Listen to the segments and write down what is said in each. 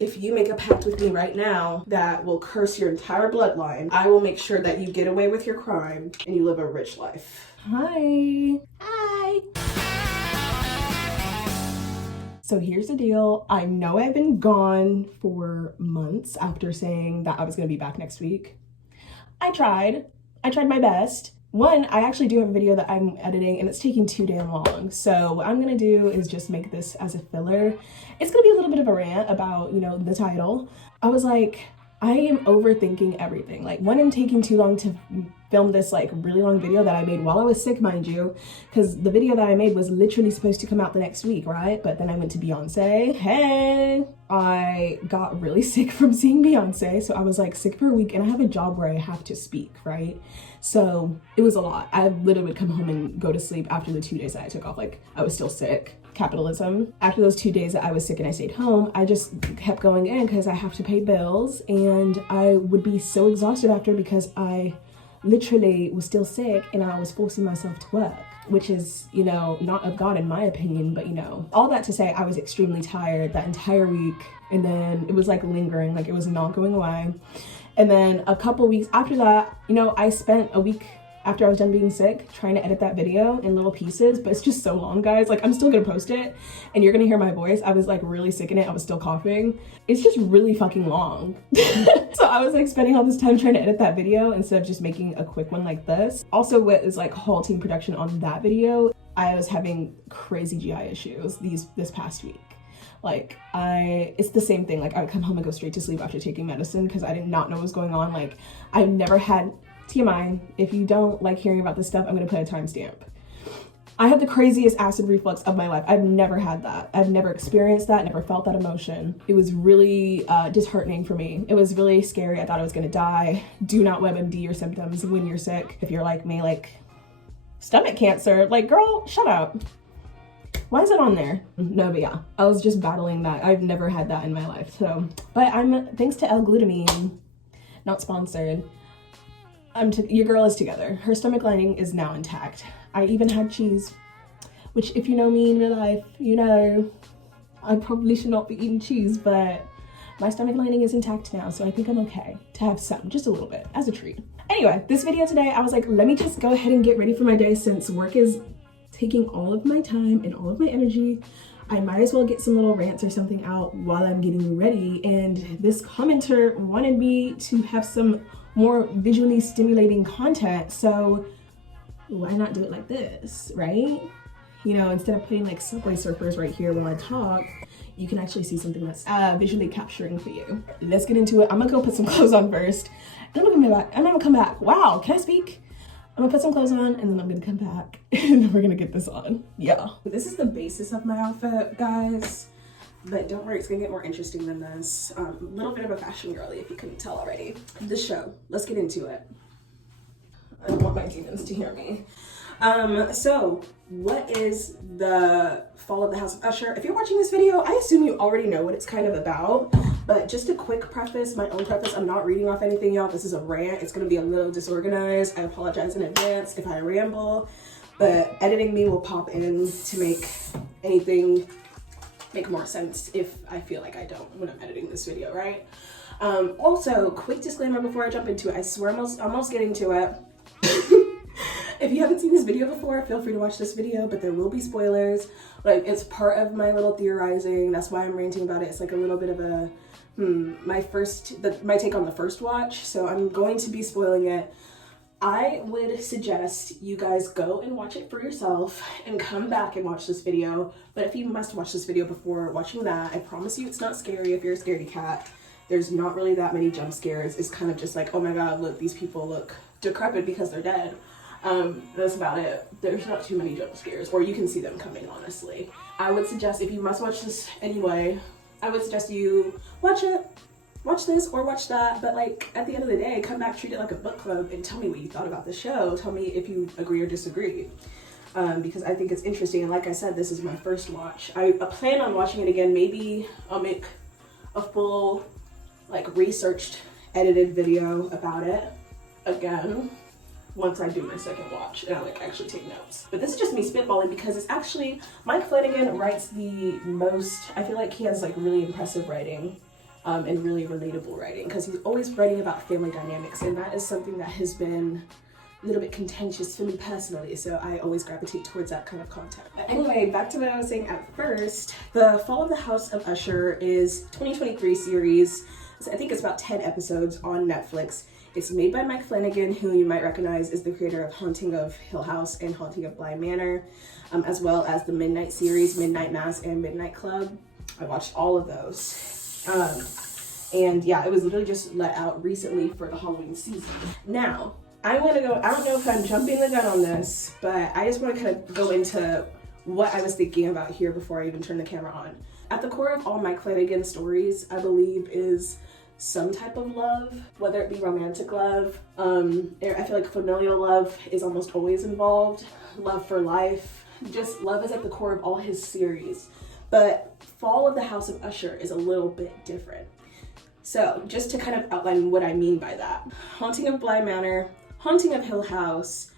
If you make a pact with me right now that will curse your entire bloodline, I will make sure that you get away with your crime and you live a rich life. Hi. Hi. So here's the deal. I know I've been gone for months after saying that I was gonna be back next week. I tried my best. One, I actually do have a video that I'm editing and it's taking too damn long. So what I'm gonna do is just make this as a filler. It's gonna be a little bit of a rant about, you know, the title. I was like, I am overthinking everything. Like, one, I'm taking too long to film this like really long video that I made while I was sick, mind you, because the video that I made was literally supposed to come out the next week, right? But then I went to Beyonce. Hey, I got really sick from seeing Beyonce. So I was like sick for a week and I have a job where I have to speak, right? So it was a lot. I literally would come home and go to sleep after the 2 days that I took off. Like, I was still sick. Capitalism. After those 2 days that I was sick and I stayed home, I just kept going in because I have to pay bills, and I would be so exhausted after because I literally was still sick and I was forcing myself to work, which is, you know, not of God in my opinion, but you know, all that to say, I was extremely tired that entire week, and then it was like lingering, like it was not going away. And then a couple weeks after that, you know, I spent a week after I was done being sick trying to edit that video in little pieces, but it's just so long, guys. Like, I'm still gonna post it and you're gonna hear my voice. I was like really sick in it. I was still coughing. It's just really fucking long. So I was like spending all this time trying to edit that video instead of just making a quick one like this. Also, what is like halting production on that video, I was having crazy GI issues this past week. Like, it's the same thing. Like, I would come home and go straight to sleep after taking medicine because I did not know what was going on. Like, I've never had TMI. If you don't like hearing about this stuff, I'm gonna put a timestamp. I had the craziest acid reflux of my life. I've never had that. I've never experienced that, never felt that emotion. It was really disheartening for me. It was really scary. I thought I was gonna die. Do not WebMD your symptoms when you're sick. If you're like me, like stomach cancer, like girl, shut up. Why is it on there? No, but yeah, I was just battling that. I've never had that in my life. So, but thanks to L-glutamine, not sponsored, your girl is together. Her stomach lining is now intact. I even had cheese, which if you know me in real life, you know I probably should not be eating cheese, but my stomach lining is intact now, so I think I'm okay to have some, just a little bit, as a treat. Anyway, this video today, I was like, let me just go ahead and get ready for my day since work is taking all of my time and all of my energy. I might as well get some little rants or something out while I'm getting ready. And this commenter wanted me to have some more visually stimulating content, so why not do it like this, right? You know, instead of putting like subway surfers right here when I talk, you can actually see something that's visually capturing for you. Let's get into it. I'm gonna go put some clothes on first, and I'm gonna come back. Wow, can I speak? I'm gonna put some clothes on and then I'm gonna come back and then we're gonna get this on. Yeah. This is the basis of my outfit, guys. But don't worry, it's gonna get more interesting than this. A little bit of a fashion girly, if you couldn't tell already. The show, let's get into it. I don't want my demons to hear me. So what is the fall of the House of Usher? If you're watching this video, I assume you already know what it's kind of about, but just a quick preface, my own preface, I'm not reading off anything, y'all. This is a rant. It's gonna be a little disorganized. I apologize in advance if I ramble, but editing me will pop in to make anything make more sense if I feel like I don't when I'm editing this video, right? Also, quick disclaimer before I jump into it. I swear I'm almost getting to it. If you haven't seen this video before, feel free to watch this video, but there will be spoilers. Like, it's part of my little theorizing. That's why I'm ranting about it. It's like a little bit of a, my take on the first watch. So I'm going to be spoiling it. I would suggest you guys go and watch it for yourself and come back and watch this video. But if you must watch this video before watching that, I promise you it's not scary if you're a scaredy cat. There's not really that many jump scares. It's kind of just like, oh my God, look, these people look decrepit because they're dead. That's about it. There's not too many jump scares, or you can see them coming, honestly. I would suggest, if you must watch this anyway, I would suggest you watch it, watch this or watch that, but like at the end of the day, come back, treat it like a book club and tell me what you thought about the show. Tell me if you agree or disagree, because I think it's interesting. And like I said, this is my first watch. I plan on watching it again. Maybe I'll make a full like researched, edited video about it again once I do my second watch and I like actually take notes. But this is just me spitballing because it's actually, Mike Flanagan writes the most, I feel like he has like really impressive writing and really relatable writing, because he's always writing about family dynamics, and that is something that has been a little bit contentious for me personally, so I always gravitate towards that kind of content. But anyway, back to what I was saying at first. The Fall of the House of Usher is 2023 series. So I think it's about 10 episodes on Netflix. It's made by Mike Flanagan, who you might recognize as the creator of Haunting of Hill House and Haunting of Bly Manor, as well as the Midnight series, Midnight Mass and Midnight Club. I watched all of those. And yeah, it was literally just let out recently for the Halloween season. Now, I don't know if I'm jumping the gun on this, but I just want to kind of go into what I was thinking about here before I even turn the camera on. At the core of all Mike Flanagan stories, I believe, is some type of love, whether it be romantic love. I feel like familial love is almost always involved. Love for life. Just love is at the core of all his series. But Fall of the House of Usher is a little bit different. So just to kind of outline what I mean by that. Haunting of Bly Manor, Haunting of Hill House,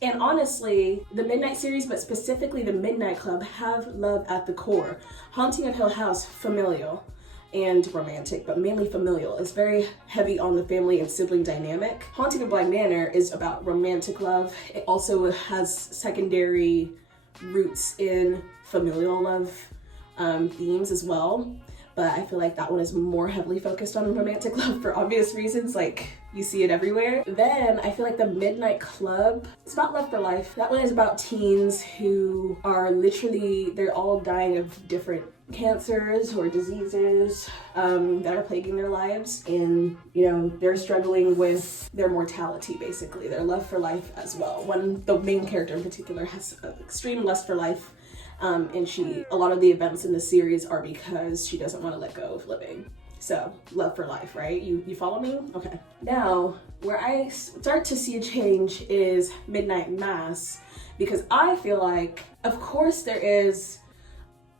and honestly, the Midnight series, but specifically the Midnight Club, have love at the core. Haunting of Hill House, familial and romantic, but mainly familial. It's very heavy on the family and sibling dynamic. Haunting of Bly Manor is about romantic love. It also has secondary roots in familial love themes as well. But I feel like that one is more heavily focused on romantic love for obvious reasons, like you see it everywhere. Then I feel like the Midnight Club, it's about love for life. That one is about teens who are literally, they're all dying of different cancers or diseases that are plaguing their lives, and they're struggling with their mortality, basically, their love for life as well. The main character in particular has an extreme lust for life. And a lot of the events in the series are because she doesn't want to let go of living. So, love for life, right? You follow me? Okay. Now, where I start to see a change is Midnight Mass, because I feel like, of course, there is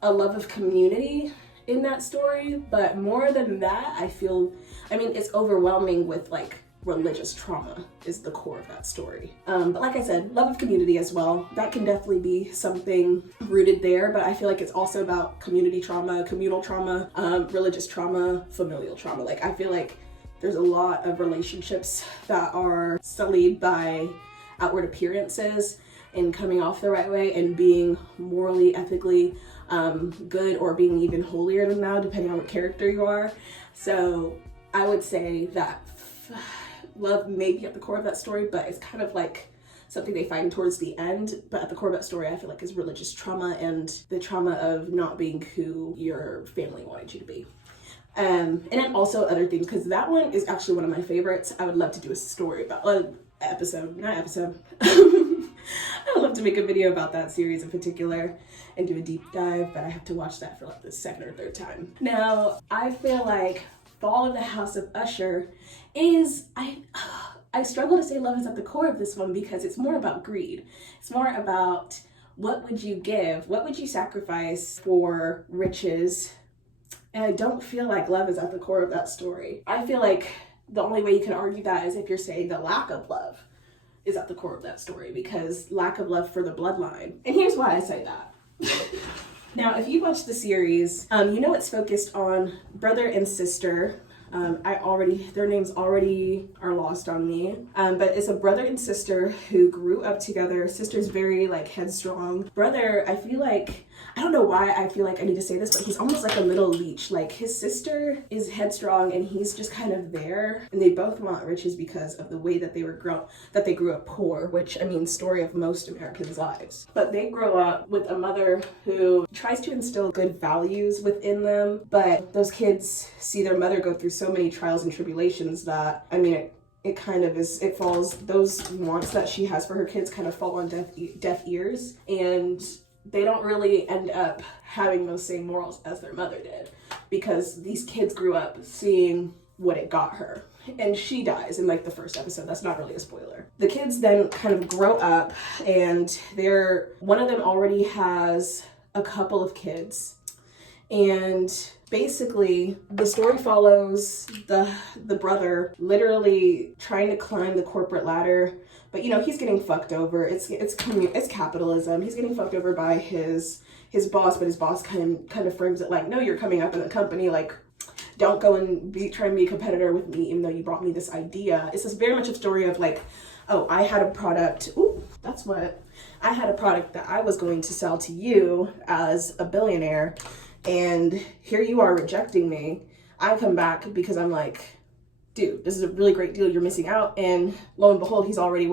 a love of community in that story, but more than that, it's overwhelming with religious trauma is the core of that story. But like I said, love of community as well. That can definitely be something rooted there, but I feel like it's also about community trauma, communal trauma, religious trauma, familial trauma. I feel like there's a lot of relationships that are sullied by outward appearances and coming off the right way and being morally, ethically good, or being even holier than thou, depending on what character you are. So I would say that love may be at the core of that story, but it's kind of like something they find towards the end. But at the core of that story, I feel like, is religious trauma and the trauma of not being who your family wanted you to be. And then also other things, because that one is actually one of my favorites. I would love to do a story about, I would love to make a video about that series in particular and do a deep dive, but I have to watch that for the second or third time. Now, I feel like Fall of the House of Usher is, I struggle to say love is at the core of this one, because it's more about greed. It's more about what would you give? What would you sacrifice for riches? And I don't feel like love is at the core of that story. I feel like the only way you can argue that is if you're saying the lack of love is at the core of that story, because lack of love for the bloodline. And here's why I say that. Now, if you watch the series, it's focused on brother and sister. Their names already are lost on me. But it's a brother and sister who grew up together. Sister's very headstrong. Brother, I don't know why I feel like I need to say this, but he's almost like a little leech. His sister is headstrong and he's just kind of there. And they both want riches because of the way that they grew up poor, which, story of most Americans' lives. But they grow up with a mother who tries to instill good values within them, but those kids see their mother go through so many trials and tribulations that, those wants that she has for her kids kind of fall on deaf ears, and they don't really end up having those same morals as their mother did, because these kids grew up seeing what it got her. And she dies in the first episode. That's not really a spoiler. The kids then kind of grow up, and one of them already has a couple of kids. And basically the story follows the brother literally trying to climb the corporate ladder, but he's getting fucked over. It's capitalism. He's getting fucked over by his boss, but his boss kind of frames it no, you're coming up in the company, don't go and try and be a competitor with me even though you brought me this idea. It's just very much a story of like, oh, I had a product. Ooh, that's what. I had a product that I was going to sell to you as a billionaire, and here you are rejecting me. I come back because I'm like, dude, this is a really great deal. You're missing out. And lo and behold, he's already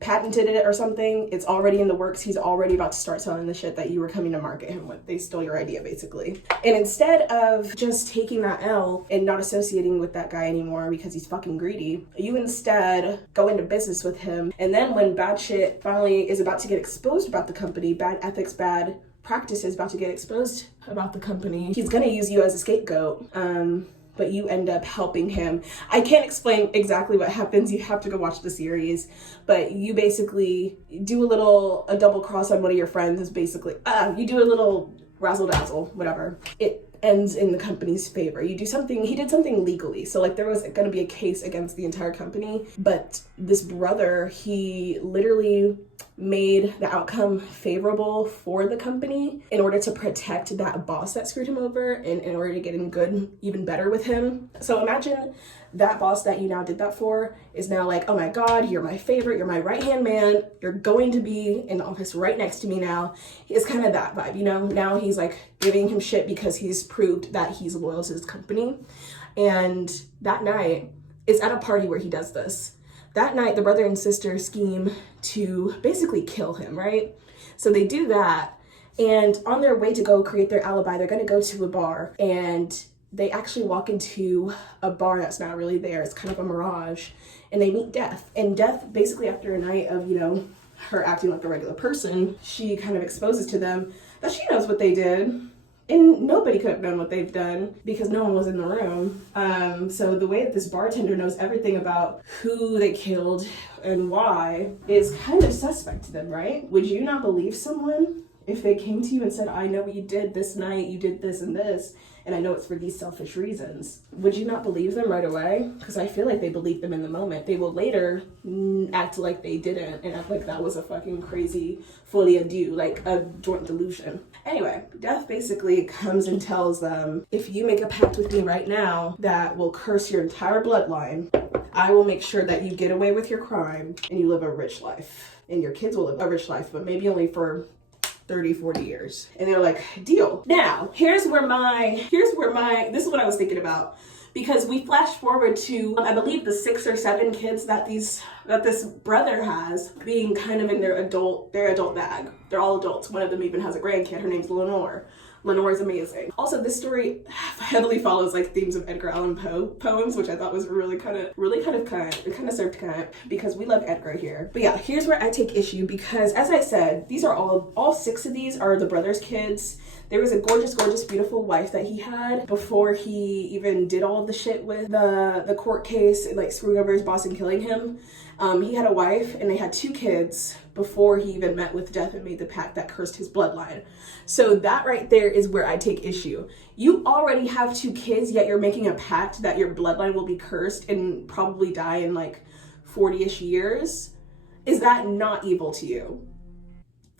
patented it or something. It's already in the works. He's already about to start selling the shit that you were coming to market him with. They stole your idea, basically. And instead of just taking that L and not associating with that guy anymore because he's fucking greedy, you instead go into business with him. And then when bad shit finally is about to get exposed about the company, bad ethics, bad practices about to get exposed about the company, he's gonna use you as a scapegoat. But you end up helping him. I can't explain exactly what happens. You have to go watch the series. But you basically do a double cross on one of your friends. Is basically, you do a little razzle dazzle, whatever. It ends in the company's favor. He did something legally. So like there was going to be a case against the entire company. But this brother, he literally made the outcome favorable for the company in order to protect that boss that screwed him over and in order to get in good, even better with him. So imagine that boss that you now did that for is now like, oh my God, you're my favorite, you're my right-hand man, you're going to be in the office right next to me now. It's kind of that vibe, you know? Now he's like giving him shit because he's proved that he's loyal to his company. And that night, it's at a party where he does this. That night, the brother and sister scheme to basically kill him, right? So they do that, and on their way to go create their alibi, they're gonna go to a bar, and they actually walk into a bar that's not really there. It's kind of a mirage, and they meet Death. And Death, basically after a night of, you know, her acting like a regular person, she kind of exposes to them that she knows what they did. And nobody could have known what they've done because no one was in the room. So the way that this bartender knows everything about who they killed and why is kind of suspect to them, right? Would you not believe someone if they came to you and said, I know what you did this night, you did this and this, and I know it's for these selfish reasons? Would you not believe them right away? Because I feel like they believe them in the moment. They will later act like they didn't and act like that was a fucking crazy folie à deux, like a joint delusion. Anyway, Death basically comes and tells them, if you make a pact with me right now that will curse your entire bloodline, I will make sure that you get away with your crime and you live a rich life. And your kids will live a rich life, but maybe only for 30, 40 years. And they're like, deal. Now, this is what I was thinking about. Because we flash forward to, I believe, the 6 or 7 kids that this brother has, being kind of in their adult bag. They're all adults. One of them even has a grandkid. Her name's Lenore. Lenore is amazing. Also, this story heavily follows like themes of Edgar Allan Poe poems, which I thought was really kind of kind. It kind of served kind because we love Edgar here. But yeah, here's where I take issue because, as I said, these are all 6 of these are the brother's kids. There was a gorgeous, gorgeous, beautiful wife that he had before he even did all of the shit with the court case, like screwing over his boss and killing him. He had a wife and they had 2 kids before he even met with Death and made the pact that cursed his bloodline. So that right there is where I take issue. You already have 2 kids, yet you're making a pact that your bloodline will be cursed and probably die in like 40-ish years. Is that not evil to you?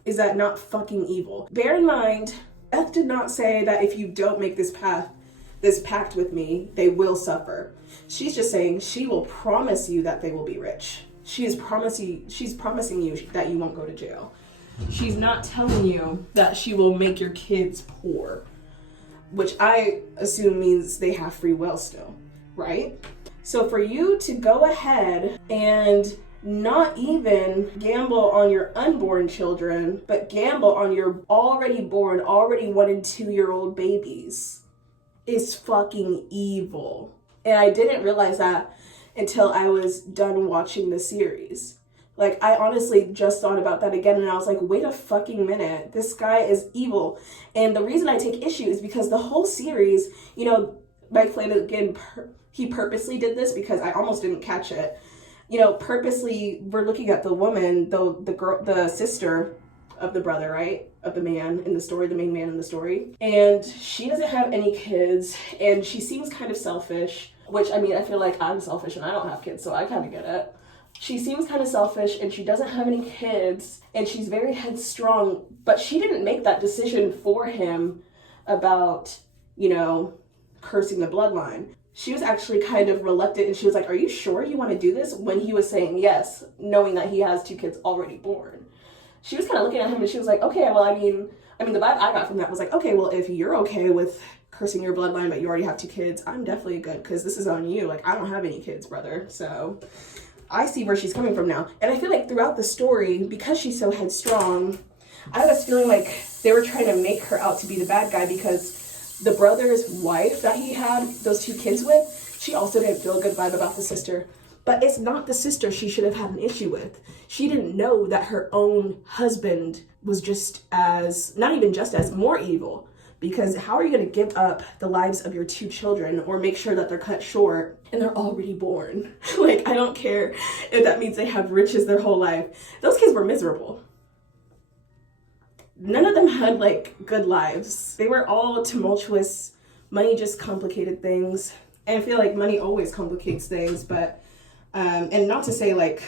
Is that not fucking evil? Bear in mind, Death did not say that if you don't make this pact with me, they will suffer. She's just saying she will promise you that they will be rich. She's promising you that you won't go to jail. She's not telling you that she will make your kids poor, which I assume means they have free will still, right? So for you to go ahead and not even gamble on your unborn children, but gamble on your already born, already 1 and 2-year-old babies is fucking evil. And I didn't realize that until I was done watching the series. Like, I honestly just thought about that again, and I was like, wait a fucking minute, this guy is evil. And the reason I take issue is because the whole series, you know, Mike Flanagan, he purposely did this because I almost didn't catch it. You know, purposely, we're looking at the woman, the girl, the sister of the brother, right? Of the man in the story, the main man in the story. And she doesn't have any kids, and she seems kind of selfish, which, I mean, I feel like I'm selfish and I don't have kids, so I kind of get it. She seems kind of selfish, and she doesn't have any kids, and she's very headstrong, but she didn't make that decision for him about, you know, cursing the bloodline. She was actually kind of reluctant, and she was like, are you sure you want to do this? When he was saying yes, knowing that he has 2 kids already born. She was kind of looking at him, and she was like, okay, well, I mean, the vibe I got from that was like, okay, well, if you're okay with cursing your bloodline, but you already have 2 kids, I'm definitely good, because this is on you. Like, I don't have any kids, brother. So I see where she's coming from now. And I feel like throughout the story, because she's so headstrong, I have this feeling like they were trying to make her out to be the bad guy, because the brother's wife that he had those 2 kids with, she also didn't feel a good vibe about the sister. But it's not the sister she should have had an issue with. She didn't know that her own husband was just as, not even just as, more evil. Because how are you going to give up the lives of your 2 children or make sure that they're cut short and they're already born? Like, I don't care if that means they have riches their whole life. Those kids were miserable. None of them had, like, good lives. They were all tumultuous. Money just complicated things. And I feel like money always complicates things, but, and not to say, like,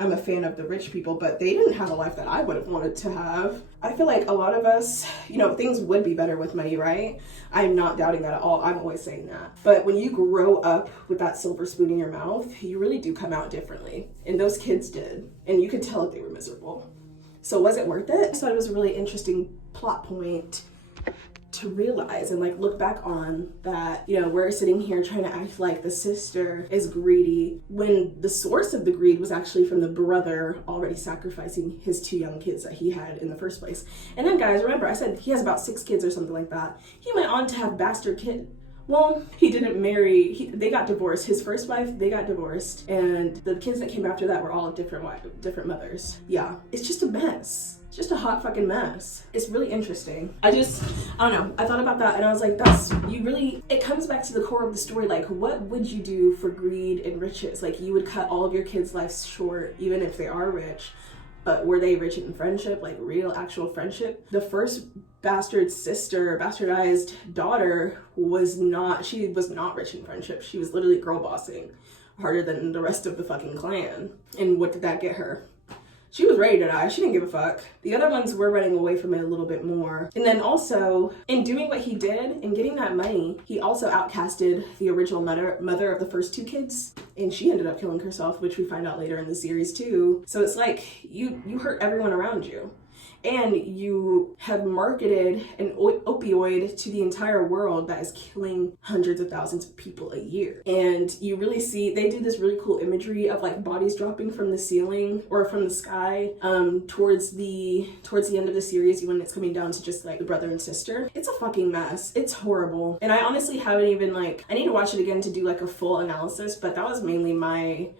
I'm a fan of the rich people, but they didn't have a life that I would have wanted to have. I feel like a lot of us, you know, things would be better with money, right? I'm not doubting that at all. I'm always saying that. But when you grow up with that silver spoon in your mouth, you really do come out differently. And those kids did. And you could tell that they were miserable. So was it worth it? I thought it was a really interesting plot point to realize and like look back on, that, you know, we're sitting here trying to act like the sister is greedy when the source of the greed was actually from the brother already sacrificing his 2 young kids that he had in the first place. And then, guys, remember I said he has about 6 kids or something like that. He went on to have bastard kids. Well, he didn't marry, they got divorced. His first wife, they got divorced. And the kids that came after that were all different mothers. Yeah, it's just a mess. It's just a hot fucking mess. It's really interesting. I don't know. I thought about that and I was like, it comes back to the core of the story. Like, what would you do for greed and riches? Like, you would cut all of your kids' lives short, even if they are rich. But were they rich in friendship, like real, actual friendship? The first bastardized daughter was not rich in friendship. She was literally girl bossing harder than the rest of the fucking clan. And what did that get her? She was ready to die. She didn't give a fuck. The other ones were running away from it a little bit more. And then also, in doing what he did and getting that money, he also outcasted the original mother of the first 2 kids. And she ended up killing herself, which we find out later in the series too. So it's like, you hurt everyone around you. And you have marketed an opioid to the entire world that is killing hundreds of thousands of people a year. And you really see, they do this really cool imagery of like bodies dropping from the ceiling or from the sky towards the end of the series when it's coming down to just like the brother and sister. It's a fucking mess. It's horrible. And I honestly haven't even I need to watch it again to do like a full analysis, but that was mainly my,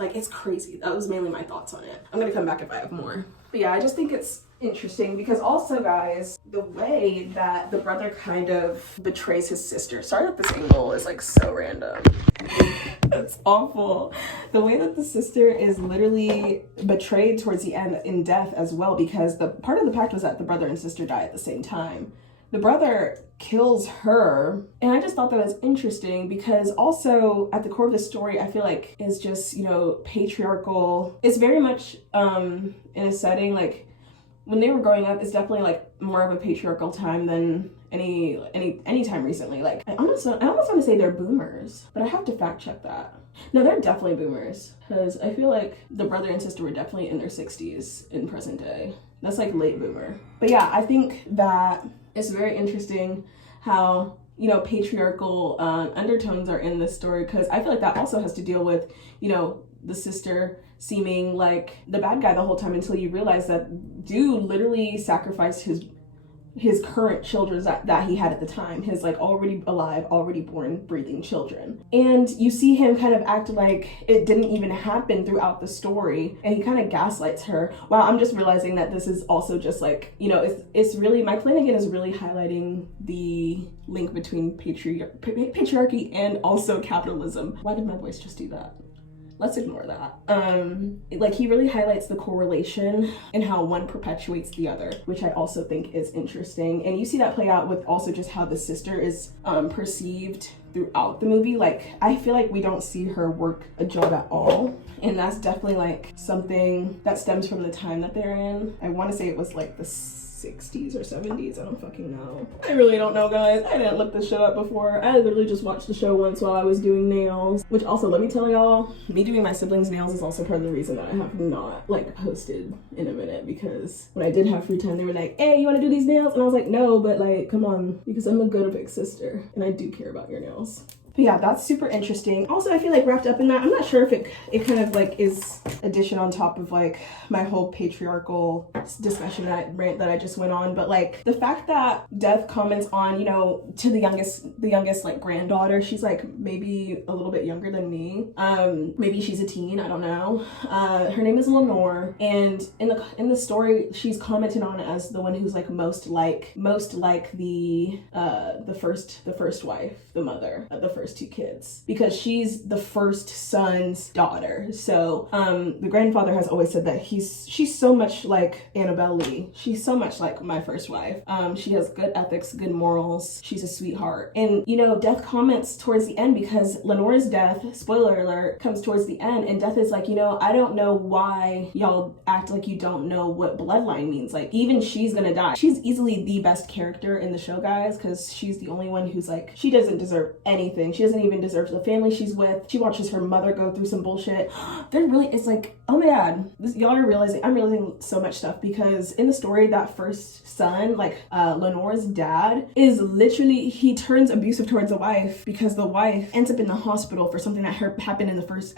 like, it's crazy. That was mainly my thoughts on it. I'm gonna come back if I have more. But yeah, I just think it's interesting because also, guys, the way that the brother kind of betrays his sister. Sorry that this angle is like so random. That's awful. The way that the sister is literally betrayed towards the end in death as well, because the part of the pact was that the brother and sister die at the same time. The brother kills her, and I just thought that was interesting because also at the core of the story, I feel like is just, you know, patriarchal. It's very much in a setting like when they were growing up, it's definitely like more of a patriarchal time than any time recently. Like I almost want to say they're boomers, but I have to fact check that. No, they're definitely boomers because I feel like the brother and sister were definitely in their 60s in present day. That's like late boomer. But yeah, I think that it's very interesting how, you know, patriarchal undertones are in this story, because I feel like that also has to deal with, you know, the sister seeming like the bad guy the whole time until you realize that dude literally sacrificed his current children that he had at the time, his like already alive, already born, breathing children. And you see him kind of act like it didn't even happen throughout the story, and he kind of gaslights her. Wow, I'm just realizing that this is also just like, you know, it's really, Mike Flanagan is really highlighting the link between patriarchy and also capitalism. Why did my voice just do that? Let's ignore that. Like he really highlights the correlation and how one perpetuates the other, which I also think is interesting. And you see that play out with also just how the sister is perceived throughout the movie. Like I feel like we don't see her work a job at all. And that's definitely like something that stems from the time that they're in. I want to say it was like the 60s or 70s. I don't fucking know. I really don't know, guys. I didn't look this show up before. I literally just watched the show once while I was doing nails, which also, let me tell y'all, me doing my siblings' nails is also part of the reason that I have not like posted in a minute, because when I did have free time, they were like, hey, you want to do these nails? And I was like, no, but like, come on, because I'm a good big sister and I do care about your nails. But yeah, that's super interesting. Also, I feel like wrapped up in that, I'm not sure if it kind of like is addition on top of like my whole patriarchal discussion, that rant that I just went on, but like the fact that Death comments on, you know, to the youngest like granddaughter, she's like maybe a little bit younger than me. Maybe she's a teen, I don't know. Her name is Lenore, and in the story, she's commented on as the one who's like most like the first wife, the mother of the first two kids, because she's the first son's daughter. So the grandfather has always said that she's so much like Annabelle Lee. She's so much like my first wife. She has good ethics, good morals. She's a sweetheart. And you know, Death comments towards the end, because Lenore's death, spoiler alert, comes towards the end, and Death is like, you know, I don't know why y'all act like you don't know what bloodline means. Like, even she's gonna die. She's easily the best character in the show, guys, because she's the only one who's like, she doesn't deserve anything. She doesn't even deserve the family she's with. She watches her mother go through some bullshit. It's like, oh my god, y'all are realizing, I'm realizing so much stuff, because in the story, that first son, like Lenore's dad, is literally, he turns abusive towards the wife because the wife ends up in the hospital for something that happened in the first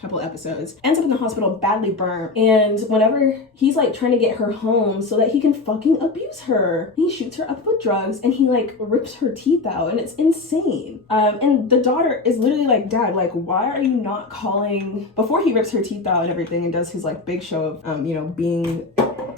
couple episodes, ends up in the hospital badly burnt, and whenever he's like trying to get her home so that he can fucking abuse her, he shoots her up with drugs and he like rips her teeth out, and it's insane. And the daughter is literally like, Dad, like, why are you not calling, before he rips her teeth out and everything and does his like big show of you know, being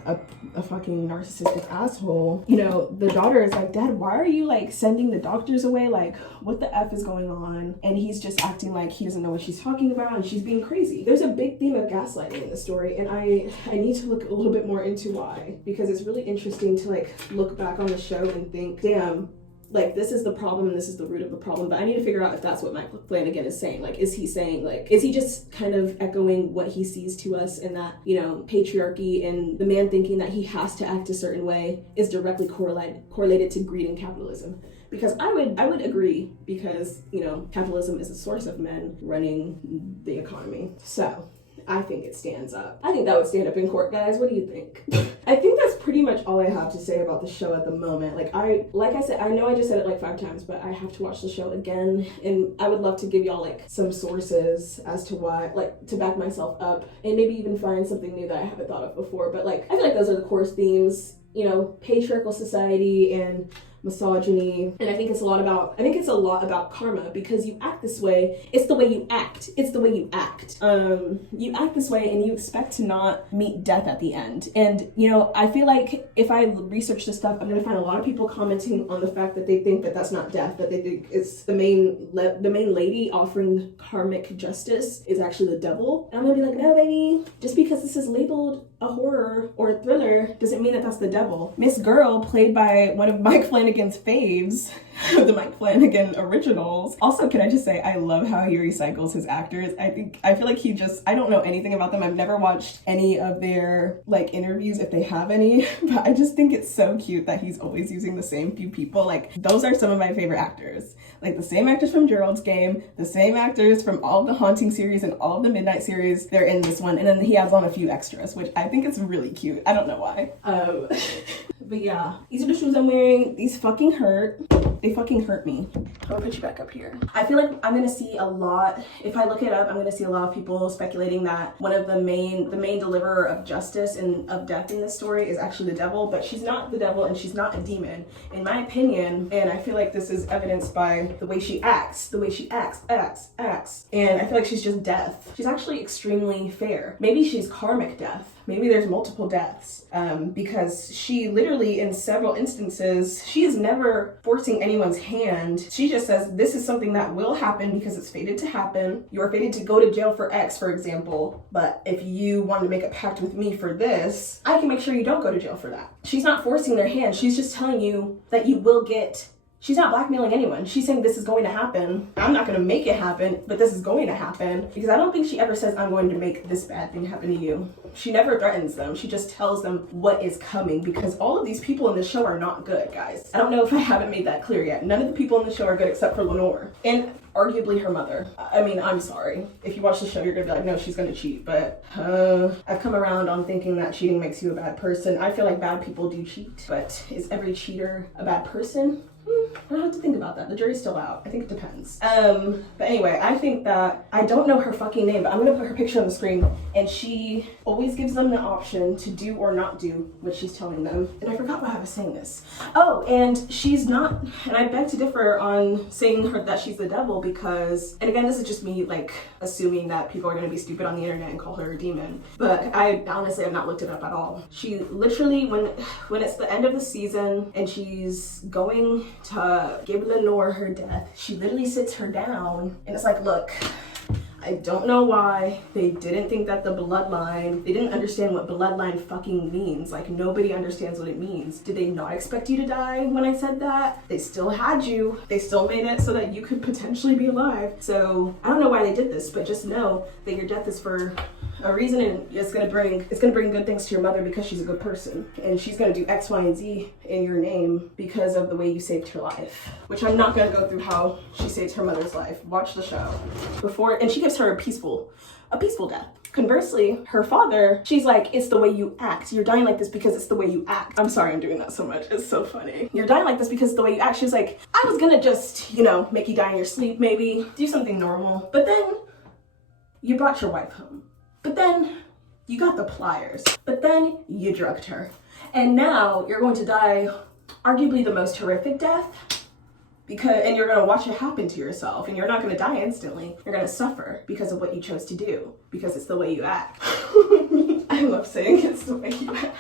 a fucking narcissistic asshole, you know, the daughter is like, Dad, why are you like sending the doctors away? Like, what the F is going on? And he's just acting like he doesn't know what she's talking about, and she's being crazy. There's a big theme of gaslighting in the story, and I need to look a little bit more into why, because it's really interesting to like look back on the show and think, damn, like, this is the problem and this is the root of the problem. But I need to figure out if that's what Mike Flanagan is saying. Like, is he saying, like, is he just kind of echoing what he sees to us, and that, you know, patriarchy and the man thinking that he has to act a certain way is directly correlated to greed and capitalism? Because I would agree, because, you know, capitalism is a source of men running the economy. So I think it stands up. I think that would stand up in court, guys. What do you think? I think that's pretty much all I have to say about the show at the moment. Like I said, I know I just said it like 5 times, but I have to watch the show again, and I would love to give y'all like some sources as to why, like, to back myself up, and maybe even find something new that I haven't thought of before. But like, I feel like those are the core themes, you know, patriarchal society and misogyny. And I think it's a lot about karma, because you act this way. It's the way you act. You act this way and you expect to not meet death at the end. And, you know, I feel like if I research this stuff, I'm going to find a lot of people commenting on the fact that they think that that's not death, that they think it's the main lady offering karmic justice is actually the devil. And I'm going to be like, no, baby, just because this is labeled a horror or a thriller doesn't mean that that's the devil. Miss Girl, played by one of Mike Flanagan's faves, the Mike Flanagan originals. Also, can I just say, I love how he recycles his actors. I feel like I don't know anything about them. I've never watched any of their like interviews, if they have any, but I just think it's so cute that he's always using the same few people. Like, those are some of my favorite actors. Like, the same actors from Gerald's Game, the same actors from all of the Haunting series and all of the Midnight series, they're in this one. And then he has on a few extras, which I think it's really cute. I don't know why. But yeah, these are the shoes I'm wearing. These fucking hurt. They fucking hurt me. I'll put you back up here. I feel like I'm gonna see a lot, if I look it up, I'm gonna see a lot of people speculating that one of the main deliverer of justice and of death in this story is actually the devil, but she's not the devil and she's not a demon, in my opinion. And I feel like this is evidenced by the way she acts, and I feel like she's just death. She's actually extremely fair. Maybe she's karmic death. Maybe there's multiple deaths, because she literally, in several instances, she is never forcing anyone's hand. She just says, this is something that will happen because it's fated to happen. You're fated to go to jail for X, for example, but if you want to make a pact with me for this, I can make sure you don't go to jail for that. She's not forcing their hand. She's just telling you that you will get She's not blackmailing anyone. She's saying this is going to happen. I'm not going to make it happen, but this is going to happen. Because I don't think she ever says, I'm going to make this bad thing happen to you. She never threatens them. She just tells them what is coming, because all of these people in the show are not good, guys. I don't know if I haven't made that clear yet. None of the people in the show are good except for Lenore. And arguably her mother. I mean, I'm sorry. If you watch the show, you're gonna be like, no, she's gonna cheat. But I've come around on thinking that cheating makes you a bad person. I feel like bad people do cheat, but is every cheater a bad person? I have to think about that. The jury's still out. I think it depends. But anyway, I think that, I don't know her fucking name, but I'm gonna put her picture on the screen, and she always gives them the option to do or not do what she's telling them. And I forgot why I was saying this. Oh, and she's not, and I beg to differ on saying her that she's the devil, because, and again, this is just me like assuming that people are gonna be stupid on the internet and call her a demon, but I honestly have not looked it up at all. She literally, when it's the end of the season and she's going to give Lenore her death, she literally sits her down and it's like, look, I don't know why they didn't think that the bloodline, they didn't understand what bloodline fucking means. Like, nobody understands what it means. Did they not expect you to die when I said that? They still had you. They still made it so that you could potentially be alive. So I don't know why they did this, but just know that your death is for a reason, and it's gonna bring good things to your mother because she's a good person, and she's gonna do X, Y, and Z in your name because of the way you saved her life. Which I'm not gonna go through how she saved her mother's life. Watch the show before, and she gives her a peaceful death. Conversely, her father, she's like, it's the way you act. You're dying like this because it's the way you act. I'm sorry I'm doing that so much. It's so funny. You're dying like this because it's the way you act. She's like, I was gonna just, make you die in your sleep, maybe do something normal. But then you brought your wife home. But then you got the pliers. But then you drugged her. And now you're going to die arguably the most horrific death, and you're gonna watch it happen to yourself, and you're not gonna die instantly. You're gonna suffer because of what you chose to do, because it's the way you act. I love saying it's the way you act.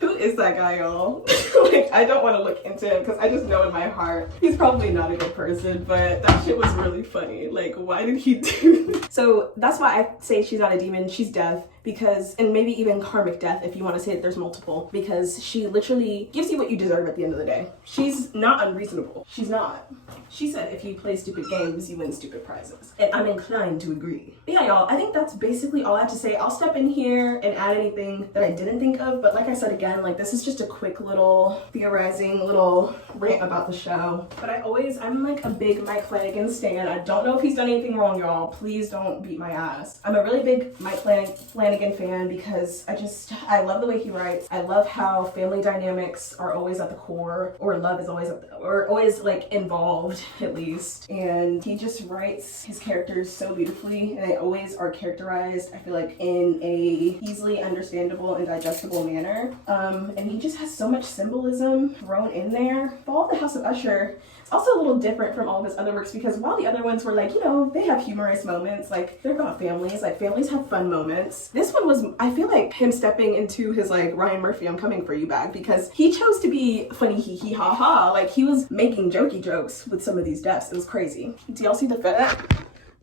Who is that guy, y'all? Like, I don't want to look into him because I just know in my heart he's probably not a good person, but that shit was really funny. Like, why did he do this? So that's why I say she's not a demon, she's death, because, and maybe even karmic death if you want to say that there's multiple, because she literally gives you what you deserve at the end of the day. She's not unreasonable. She's not. She said if you play stupid games, you win stupid prizes. And I'm inclined to agree. But yeah, y'all, I think that's basically all I have to say. I'll step in here and add anything that I didn't think of, but like I said again, like, this is just a quick little theorizing little rant about the show. But I'm like a big Mike Flanagan stan. I don't know if he's done anything wrong, y'all. Please don't beat my ass. I'm a really big Mike Flanagan fan because I love the way he writes. I love how family dynamics are always at the core, or love is always always like involved at least. And he just writes his characters so beautifully, and they always are characterized, I feel like, in a easily understandable and digestible manner. And he just has so much symbolism thrown in there. Fall of the House of Usher, it's also a little different from all of his other works, because while the other ones were like, they have humorous moments, like they're about families, like families have fun moments. This one was, I feel like, him stepping into his like Ryan Murphy, I'm coming for you bag, because he chose to be funny, hee hee ha ha. Like, he was making jokey jokes with some of these deaths. It was crazy. Do y'all see the fit?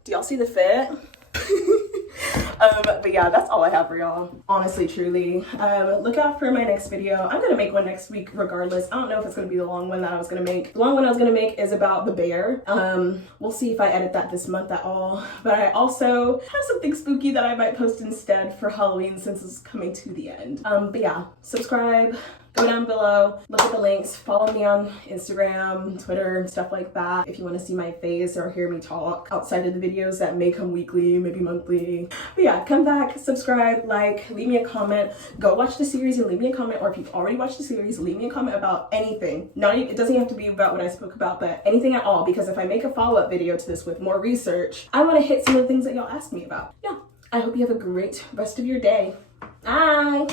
Do y'all see the fit? But yeah, that's all I have for y'all, honestly, truly. Look out for my next video. I'm gonna make one next week regardless. I don't know if it's gonna be the long one that I was gonna make. The long one I was gonna make is about the bear. We'll see if I edit that this month at all. But I also have something spooky that I might post instead for Halloween, since it's coming to the end. But yeah, subscribe. Go down below, look at the links, follow me on Instagram, Twitter, stuff like that if you want to see my face or hear me talk outside of the videos that may come weekly, maybe monthly. But yeah, come back, subscribe, like, leave me a comment, go watch the series and leave me a comment, or if you've already watched the series, leave me a comment about anything. It doesn't have to be about what I spoke about, but anything at all, because if I make a follow-up video to this with more research, I want to hit some of the things that y'all asked me about. Yeah, I hope you have a great rest of your day. Bye!